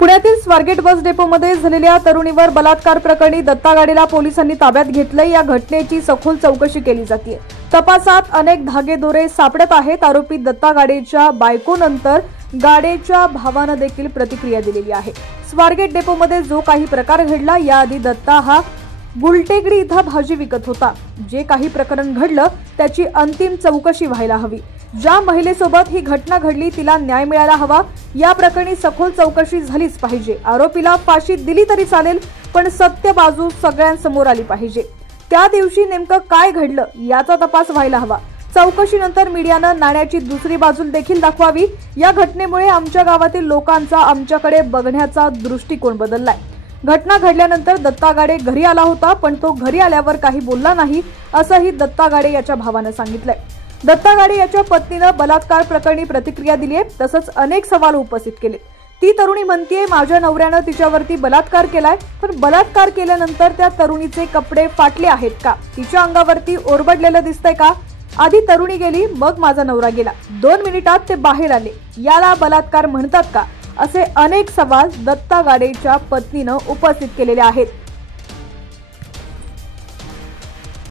पुण्यातील स्वारगेट बस डेपोमध्ये झालेल्या तरुणीवर बलात्कार प्रकरणी दत्ता गाडेला पोलिसांनी ताब्यात घेतले। या घटनेची सखोल चौकशी केली जाते। तपासात अनेक धागेदोरे सापडत आहेत। आरोपी दत्ता गाडेच्या बायकोनंतर गाडेच्या भावानं देखील प्रतिक्रिया दिलेली आहे। स्वारगेट डेपोमध्ये जो काही प्रकार घडला, याआधी दत्ता हा गुलटेकडी इथं भाजी विकत होता। जे काही प्रकरण घडलं त्याची अंतिम चौकशी व्हायला हवी। ज्या महिलेसोबत ही घटना घडली तिला न्याय मिळायला हवा। या प्रकरणी सखोल चौकशी झालीच पाहिजे। आरोपीला फाशी दिली तरी चालेल, पण सत्य बाजू सगळ्यांसमोर आली पाहिजे। त्या दिवशी नेमकं काय घडलं याचा तपास व्हायला हवा। चौकशीनंतर मीडियानं नाण्याची दुसरी बाजू देखील दाखवावी। या घटनेमुळे आमच्या गावातील लोकांचा आमच्याकडे बघण्याचा दृष्टिकोन बदललाय। घटना घडल्यानंतर दत्ता गाडे घरी आला होता, पण तो घरी आल्यावर काही बोलला नाही, असंही दत्ता गाडे याच्या भावानं सांगितलंय। दत्ता गाडे याच्या पत्नीनं बलात्कार प्रकरणी प्रतिक्रिया दिली आहे, तसंच अनेक सवाल उपस्थित केले। ती तरुणी म्हणतीये माझ्या नवऱ्यानं तिच्यावरती बलात्कार केलाय, पण बलात्कार केल्यानंतर त्या तरुणीचे कपडे फाटले आहेत का? तिच्या अंगावरती ओरबडलेलं दिसतंय का? आधी तरुणी गेली, मग माझा नवरा गेला, 2 मिनिटात ते बाहेर आले, याला बलात्कार म्हणतात का? असे अनेक सवाल दत्ता गाडेच्या पत्नीनं उपस्थित केलेले आहेत।